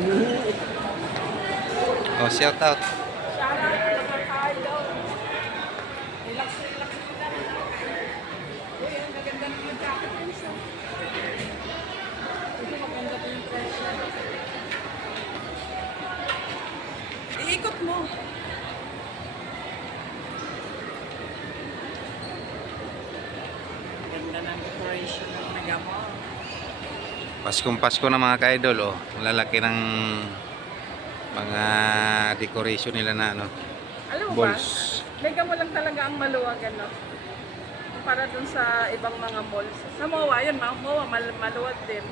Oh, shout out. Iikot mo. Ganda ng decoration ng Nagamo. Paskong Pasko na mga ka-idol, oh. Ang lalaki ng mga decoration nila na ano, Alam mo ba? balls. Nagamo lang talaga ang maluwag, ano? Para dun sa ibang mga malls. Sa MOA, yun, MOA, maluwag din.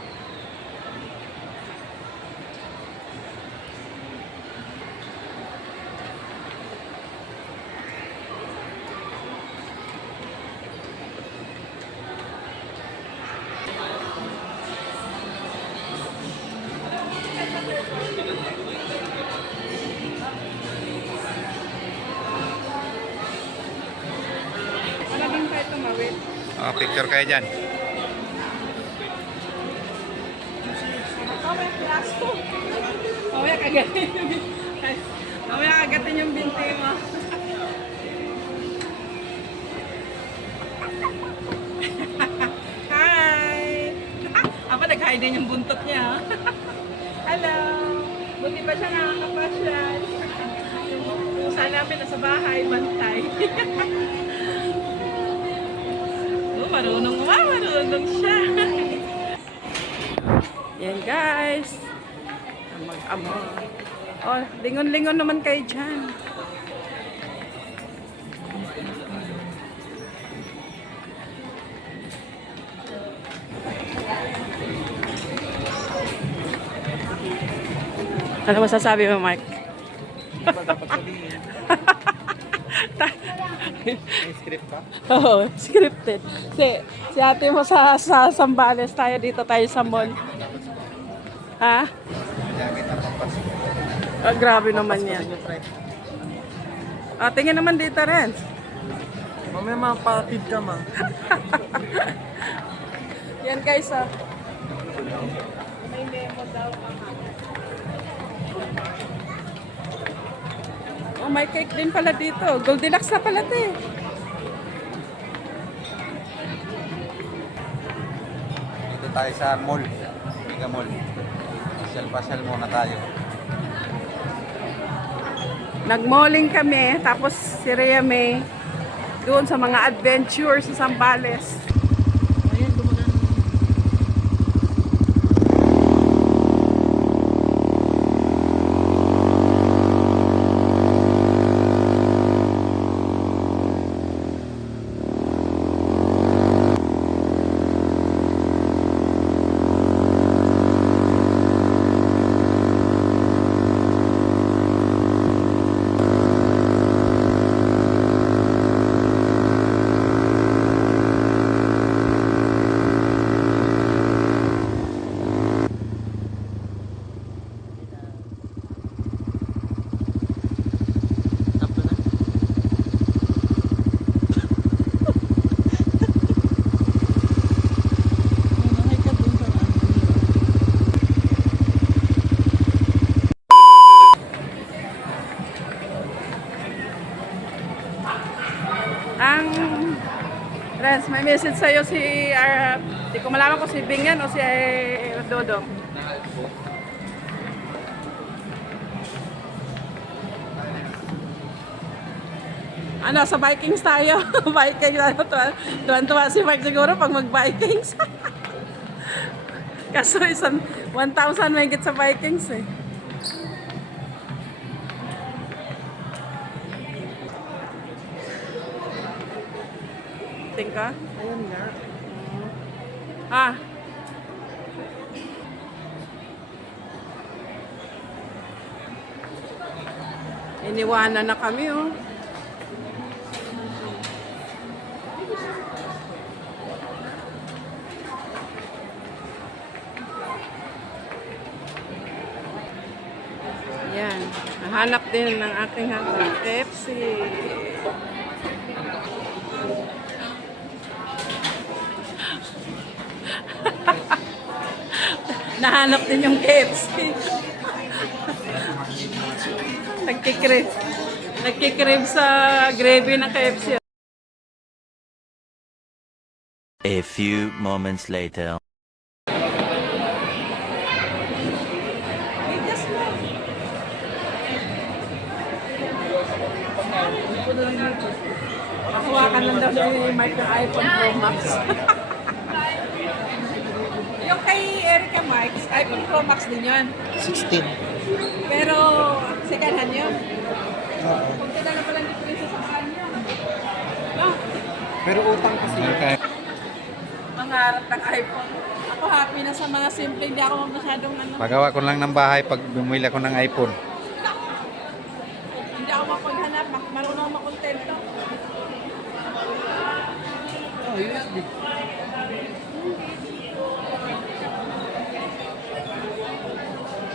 Maraming kayo tumawid. Oh, picture kayo dyan. Mamaya class ko. Mamaya kagatin yung mamaya kagatin yung binti mo. Hi! Apa nag-hide din yung buntot niya. Hello! Buti pa siya nakakapasyal. Yung pusa namin nasa bahay, bantay. Marunong siya. Yan guys. Mag-amo. Oh, lingon-lingon naman kayo dyan. Ano masasabi mo, Mark? Hindi ba dapat sabihin? May script ka? Oo, scripted. Si ate mo sa Sambales, tayo dito tayo sa mall. Ha? Gamit ang pampasko. Ah, grabe naman yan. Ah, tingin naman dito rin. Mamaya mapapid ka, ma. Yan guys, ah. May memo daw ka. Oh, may cake din pala dito. Goldilocks na pala ito eh. Dito tayo sa mall. Mega Mall. Pasyal-pasyal muna tayo. Nag-malling kami, tapos si Rhea May doon sa mga adventure sa Sambales. Ayan, dumagan. Tapos na. Mamahay ka dun sa Ang Renz, may message sa'yo si, di ko malaman kung si Bing yan o si Dodong. Ano, sa Vikings tayo. Vikings, ano to? Tuwan-tuwa si Mark siguro pag mag-Vikings. Kaso 1,000 may higit sa Vikings eh. Tingka? Ayan nga. Ah. Iniwanan na kami oh. Yan. Nahanap din ng aking hanggang Pepsi. Nahanap din yung KFC. Nagkikrib. Nagkikrib sa gravy ng KFC. A few moments later. Hawakan lang daw ni Mike ng iPhone Pro Max. Yung kay Erica Mike, iPhone Pro Max din yun. 16. Pero second hand yun. Oo. Kunti na pala difference sa kanya. No? Pero utang kasi. Okay. Mangarap ng iPhone. Ako happy na sa mga simple, hindi ako masyadong ano. Pagawa ko lang ng bahay pag bumili ako ng iPhone. Hindi ako mapaghanap, marunong ako makontento. Oh, USB.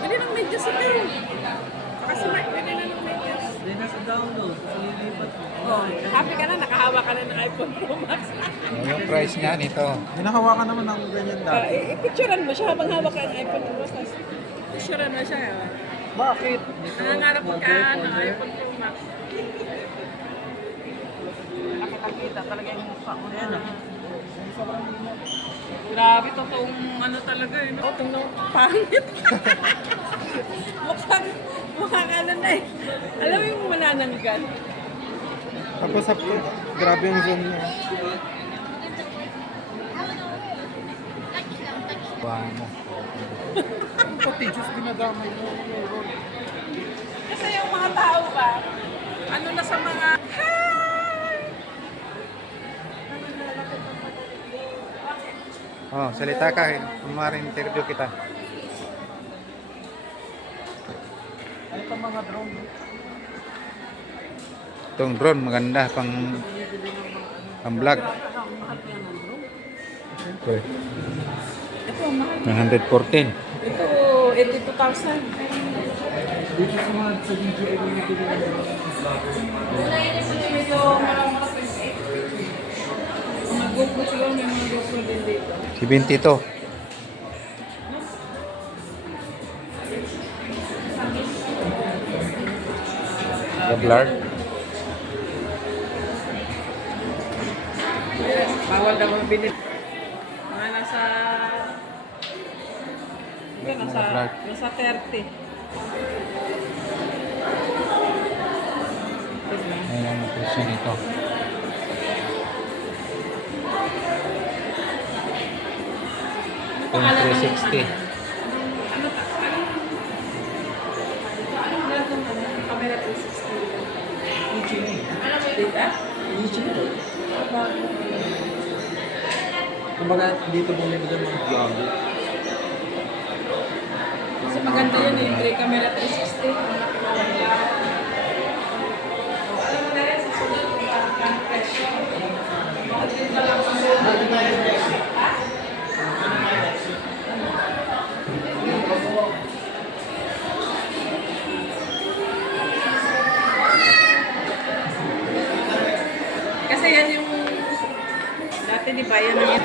Bili ng medyas ito. Kasi Mark, bili na ng medyas. Hindi na sa download. Sa lilipat mo. Oh, happy ka na, nakahawa ka na ng iPhone Pro Max. Yung price nga nito. Hinahawakan naman ng ganyan dati. I-picturean mo siya habang hawak ka ng iPhone Pro Max. Picturean mo siya. Bakit? Nangangarap ka ng iPhone Pro Max. Nakita talaga yung mukha mo na. Grabe, totoong ano talaga yun. Totoong pangit. mukhang ano na eh. Alam mo yung manananggal. Tapos grabe yung zoom niya. Wow mo. Pati Diyos dinadamay mo. Kasi yung mga tao ba, ano na sa mga... Oh, salita ka. Kumarin interview kita. Ano pa mga drone? Itong drone maganda pang vlog. Okay. Ito, mahal. 114. Ito, 82,000. Dito sa mga sa DJI mo nabili ng Ito, marang-marang 28. Mga GoPro siguro, may mga GoPro din dito. 72. Blur. Bawal daw mabili. Mga nasa... Nasa 30. Ayan ang presyo nito. Yung 360. Camera 360. Dita? Kumbaga dito bumili ng mga vlogger. Kasi maganda yun eh, yung camera 360. Alam mo na yan, sa sunod kung ang presyo. Bakit yun pa lang sa sunod? Kasi yan yung dati di ba yan ang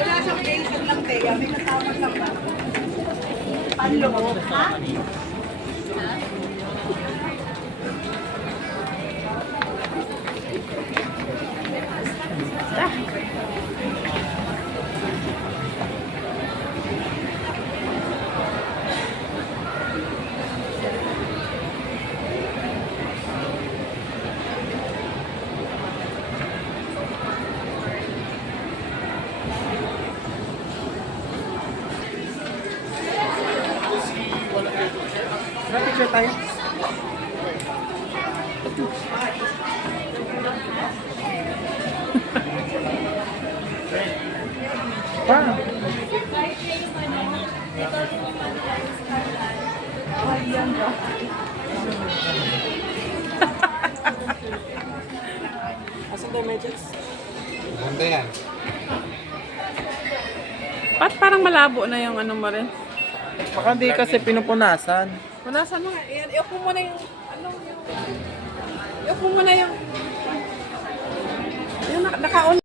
wala siyang basic lang, Tega. May kasama lang ba? Panloob, ha? Picture tayo. pa. Ayan ba? Asan tayo medyas? Ganda yan. Ba't parang malabo na yung ano mo rin? Baka di kasi pinupunasan. Punasan mo nga. Ayan, iupo mo na yung, ano, yung, iupo mo na yung, nakaon.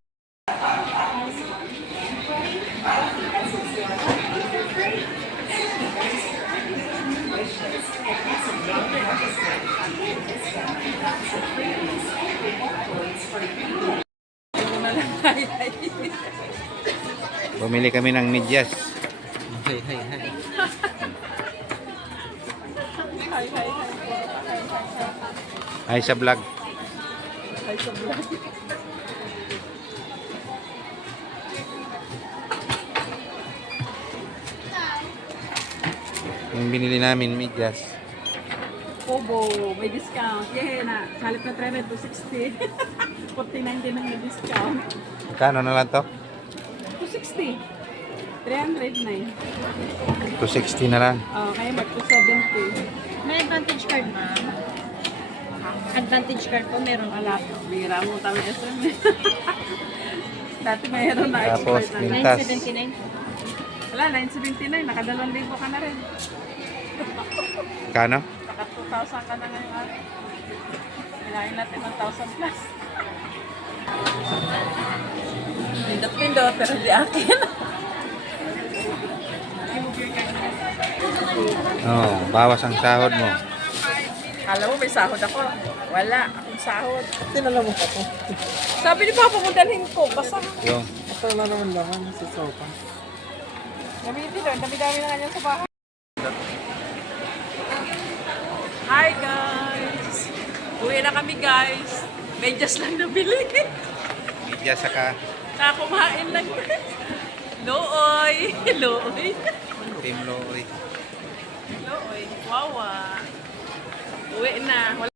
Bumili kami ng medyas. Hay, hay, hay. Ay sa vlog. Ay, sa vlog. Yung binili namin medyas. Kobo, may discount. Yeah, na. Salip na 300 to 60. 49 din ang discount. Kano na lang to? 260. 309. 260 na lang. Oh, kaya mag 270. May advantage card, ma'am. Advantage card po, meron Wala po. Bira mo kami SM. Dati mayroon na Tapos, expert na. Pintas. 979. Wala, 979. Naka 2,000 ka na rin. Kano? Naka 2,000 ka na ngayong araw. Kailangan natin 1,000 plus. Pindot-pindot, pero di akin. Oh, bawas ang sahod mo. Alam mo, may sahod ako. Wala, akong sahod. Tinala mo pa to. Sabi ni Papa, kung dalhin ko, basta Yung Ito na naman laman sa sopa. gamitin doon. Dami-dami na ganyan sa bahay. Hi guys! Uwi na kami guys. Medyas lang nabili. medyas saka Nakakumain lang. Looy! Looy! Team Lori. Looy! Wawa! Uwi na.